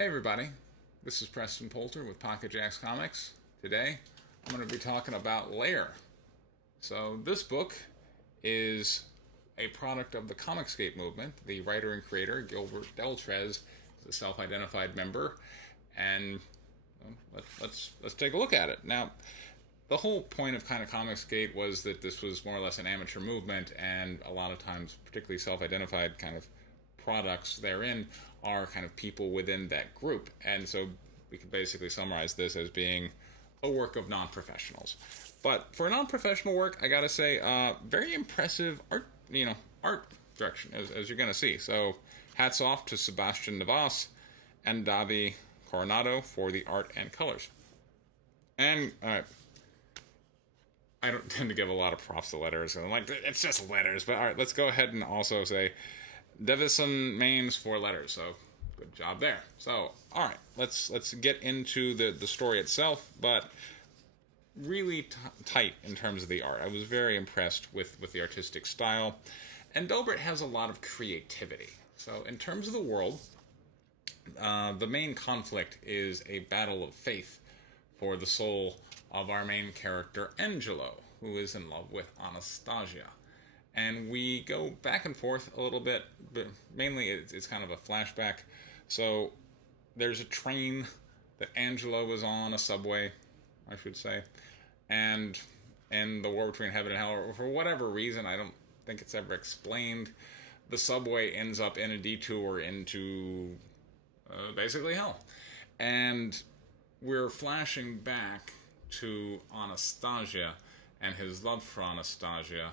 Hey everybody, this is Preston Poulter with Pocket Jacks Comics. Today I'm going to be talking about Lair. So this book is a product of the Comicsgate movement. The writer and creator, Gilbert Deltrez, is a self-identified member, and let's take a look at it. Now, the whole point of kind of Comicsgate was that this was more or less an amateur movement, and a lot of times, particularly self-identified kind of products therein are kind of people within that group. And so we could basically summarize this as being a work of non-professionals. But for a non-professional work, I gotta say, very impressive art direction, as you're gonna see. So hats off to Sebastian Navas and Davi Coronado for the art and colors. And I don't tend to give a lot of props to letters. I'm like, it's just letters. But all right, let's go ahead and also say Devison Mains for letters. So good job there. So all right, let's get into the story itself. But really tight in terms of the art. I was very impressed with the artistic style. And Delbert has a lot of creativity. So in terms of the world, the main conflict is a battle of faith for the soul of our main character, Angelo, who is in love with Anastasia. And we go back and forth a little bit, but mainly it's kind of a flashback. So there's a train that Angelo was on, a subway, I should say, and in the war between heaven and hell, or for whatever reason, I don't think it's ever explained, the subway ends up in a detour into basically hell. And we're flashing back to Anastasia and his love for Anastasia,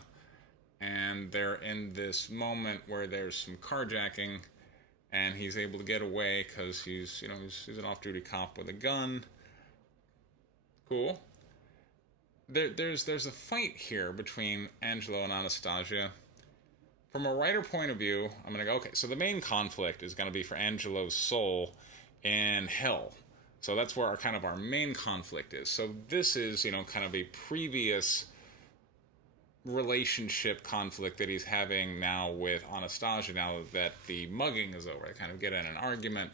and they're in this moment where there's some carjacking, and he's able to get away because he's an off-duty cop with a gun. Cool. There's a fight here between Angelo and Anastasia. From a writer point of view, I'm gonna go, okay, so the main conflict is gonna be for Angelo's soul in hell. So that's where our main conflict is. So this is, kind of a previous relationship conflict that he's having now with Anastasia, now that the mugging is over. They kind of get in an argument.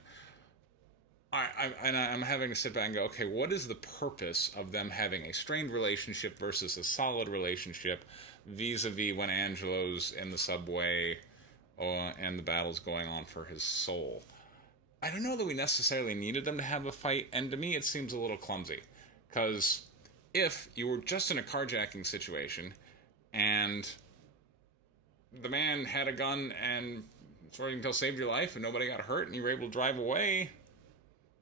I'm having to sit back and go, okay, what is the purpose of them having a strained relationship versus a solid relationship vis-a-vis when Angelo's in the subway and the battle's going on for his soul? I don't know that we necessarily needed them to have a fight, and to me it seems a little clumsy. Because if you were just in a carjacking situation, and the man had a gun and saved your life, and nobody got hurt, and you were able to drive away,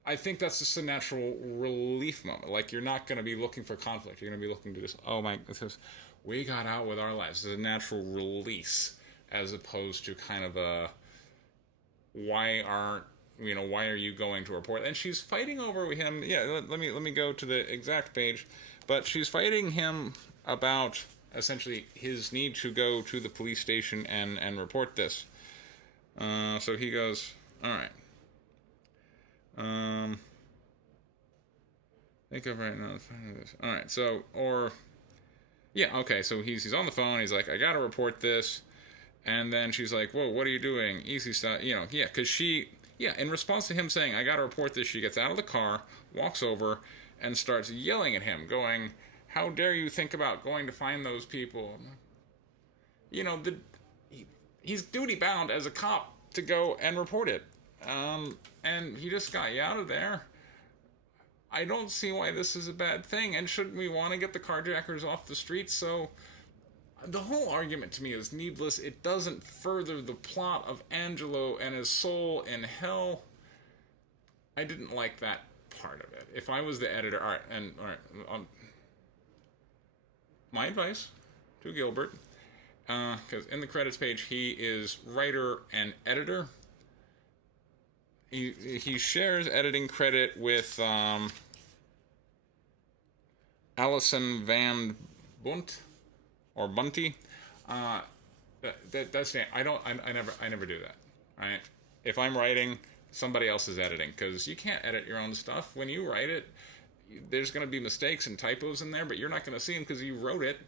I think that's just a natural relief moment. Like, you're not going to be looking for conflict. You're going to be looking to just, oh my, we got out with our lives. It's a natural release, as opposed to kind of a, why are you going to report? And she's fighting over him. Yeah, let me go to the exact page. But she's fighting him about essentially his need to go to the police station and report this. So he goes, all right. Think of right now. All right. So, okay. So he's on the phone. He's like, I gotta report this. And then she's like, whoa, what are you doing? Easy stuff. Because in response to him saying, I gotta report this, she gets out of the car, walks over, and starts yelling at him, going, how dare you think about going to find those people? He's duty-bound as a cop to go and report it. And he just got you out of there. I don't see why this is a bad thing, and shouldn't we want to get the carjackers off the streets? So the whole argument to me is needless. It doesn't further the plot of Angelo and his soul in hell. I didn't like that part of it. If I was the editor, my advice to Gilbert, because in the credits page he is writer and editor. He shares editing credit with Allison Van Bunt or Bunty. That's I never do that. Right? If I'm writing, somebody else is editing, because you can't edit your own stuff. When you write it, there's going to be mistakes and typos in there, but you're not going to see them because you wrote it,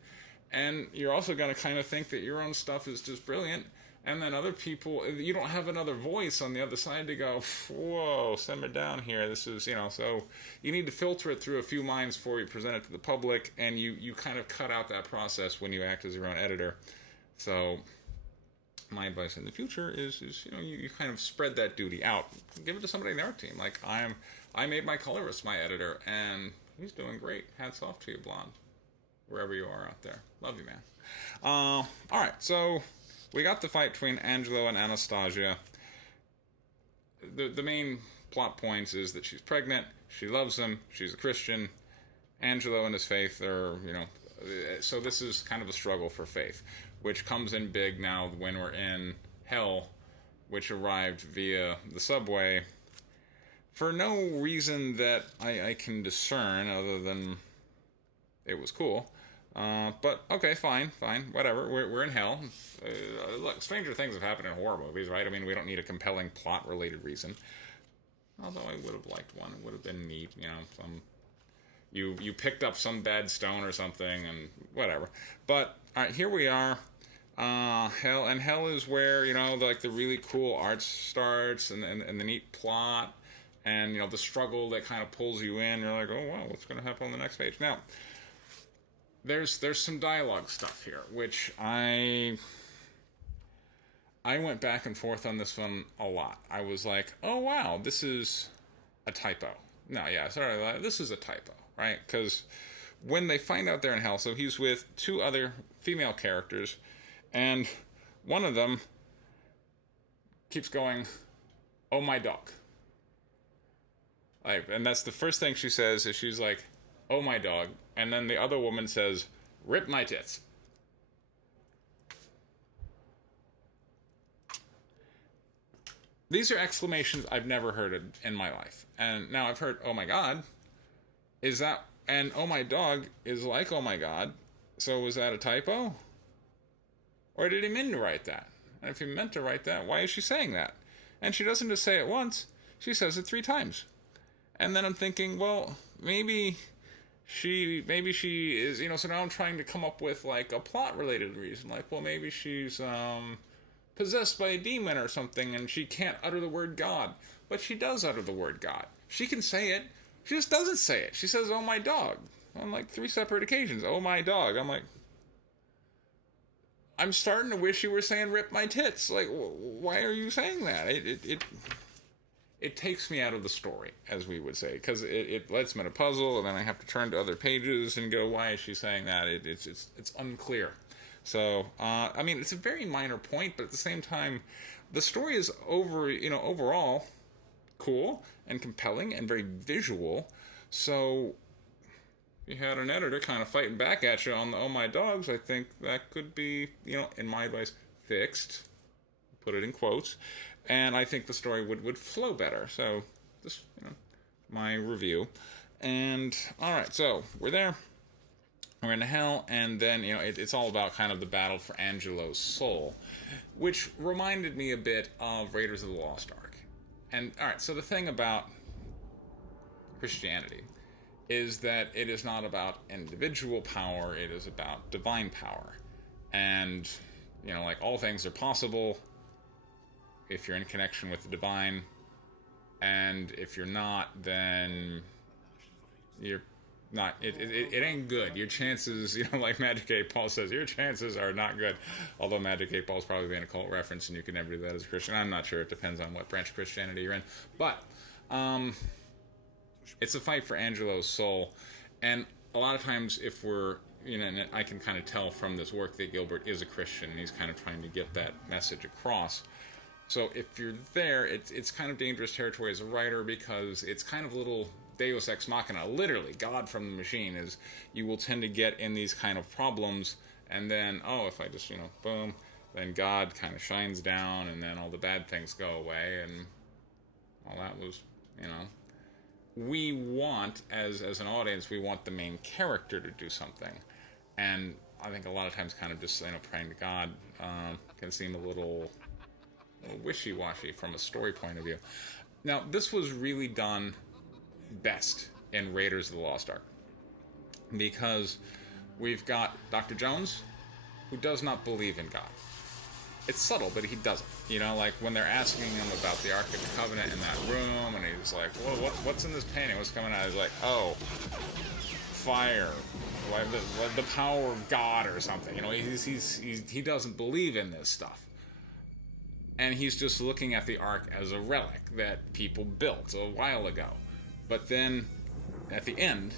and you're also going to kind of think that your own stuff is just brilliant. And then other people, you don't have another voice on the other side to go, whoa, simmer down here. This is, so you need to filter it through a few minds before you present it to the public, and you kind of cut out that process when you act as your own editor. So my advice in the future is you kind of spread that duty out. Give it to somebody in the art team. Like, I made my colorist my editor, and he's doing great. Hats off to you, Blonde. Wherever you are out there. Love you, man. All right, so we got the fight between Angelo and Anastasia. The main plot points is that she's pregnant, she loves him, she's a Christian. Angelo and his faith are, so this is kind of a struggle for faith, which comes in big now when we're in Hell, which arrived via the subway for no reason that I can discern other than it was cool. But okay, fine, whatever. We're in Hell. Look, stranger things have happened in horror movies, right? I mean, we don't need a compelling plot-related reason. Although I would have liked one. It would have been neat, you picked up some bad stone or something, and whatever. But all right, here we are. Hell is where the really cool art starts, and the neat plot, and the struggle that kind of pulls you in. You're like, oh wow, what's going to happen on the next page now? There's some dialogue stuff here, which I went back and forth on this one a lot. I was like, oh wow, this is a typo. No, yeah, sorry, this is a typo, right? Because when they find out they're in Hell, so he's with two other female characters, and one of them keeps going, oh my dog. And that's the first thing she says, is she's like, oh my dog. And then the other woman says, rip my tits. These are exclamations I've never heard in my life. And now I've heard, oh my god. And oh my dog is like, oh my god. So was that a typo? Or did he mean to write that? And if he meant to write that, why is she saying that? And she doesn't just say it once, she says it 3 times. And then I'm thinking, well, maybe she is, so now I'm trying to come up with like a plot related reason. Like, well, maybe she's possessed by a demon or something and she can't utter the word God. But she does utter the word God. She can say it. She just doesn't say it. She says, oh my dog, on like 3 separate occasions. Oh my dog. I'm like, I'm starting to wish you were saying rip my tits. Like, why are you saying that? It takes me out of the story, as we would say, because it lets me in a puzzle, and then I have to turn to other pages and go, why is she saying that? It's unclear. So, I mean, it's a very minor point, but at the same time, the story is overall cool and compelling and very visual. So, if you had an editor kind of fighting back at you on the oh my dogs, I think that could be, in my advice, fixed. Put it in quotes. And I think the story would flow better. So, just, my review. And, alright, so, we're there. We're in Hell, and then, it's all about kind of the battle for Angelo's soul, which reminded me a bit of Raiders of the Lost Ark. And, alright, so the thing about Christianity is that it is not about individual power, it is about divine power. And, like, all things are possible if you're in connection with the divine, and if you're not, then you're not, it ain't good. Your chances, like Magic 8 Ball says, your chances are not good. Although Magic 8 Ball is probably being a cult reference, and you can never do that as a Christian. I'm not sure. It depends on what branch of Christianity you're in. But it's a fight for Angelo's soul. And a lot of times, if we're, and I can kind of tell from this work that Gilbert is a Christian, and he's kind of trying to get that message across. So if you're there, it's kind of dangerous territory as a writer, because it's kind of a little Deus Ex Machina, literally, God from the machine, is you will tend to get in these kind of problems, and then, if I just, boom, then God kind of shines down, and then all the bad things go away, and all that was, we want, as an audience, we want the main character to do something, and I think a lot of times kind of just, praying to God can seem a little wishy-washy from a story point of view. Now, this was really done best in Raiders of the Lost Ark, because we've got Dr. Jones, who does not believe in God. it's subtle, but he doesn't. You know, like when they're asking him about the Ark of the Covenant in that room, and he's like, "Well, what's in this painting? What's coming out?" He's like, "Oh, fire, like the power of God or something." You know, he doesn't believe in this stuff, and he's just looking at the Ark as a relic that people built a while ago. But then, at the end,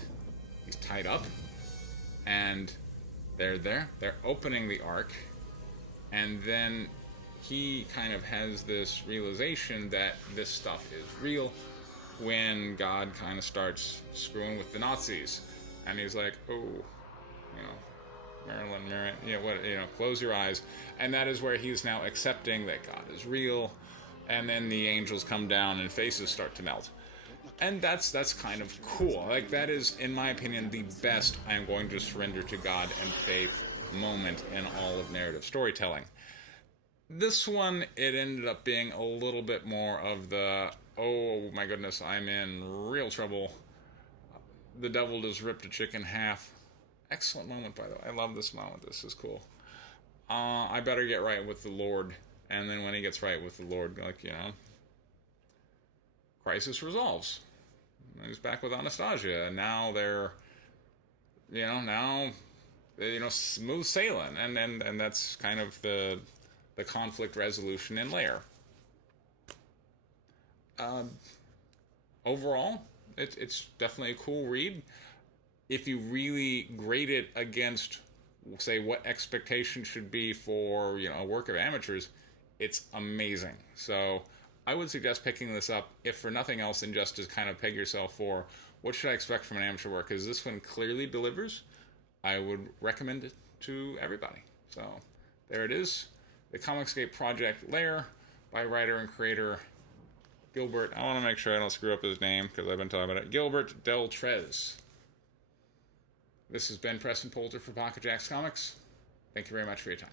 he's tied up, and they're there. They're opening the Ark. And then he kind of has this realization that this stuff is real when God kind of starts screwing with the Nazis. And he's like, oh, you know, Marilyn, close your eyes. And that is where he's now accepting that God is real. And then the angels come down and faces start to melt. And that's kind of cool. Like, that is, in my opinion, the best I'm going to surrender to God and faith moment in all of narrative storytelling. This one, it ended up being a little bit more of the, oh my goodness, I'm in real trouble. The devil just ripped a chick in half. Excellent moment, by the way. I love this moment. This is cool. I better get right with the Lord. And then when he gets right with the Lord, like, crisis resolves. He's back with Anastasia, and now they're, smooth sailing, and that's kind of the conflict resolution in Lair. Overall, it's definitely a cool read. If you really grade it against, say, what expectations should be for a work of amateurs, it's amazing. So I would suggest picking this up, if for nothing else than just to kind of peg yourself for what should I expect from an amateur work, because this one clearly delivers. I would recommend it to everybody. So there it is, the Comicsgate Project Lair by writer and creator Gilbert. I want to make sure I don't screw up his name because I've been talking about it. Gilbert Deltrez. This has been Preston Poulter for Pocket Jacks Comics. Thank you very much for your time.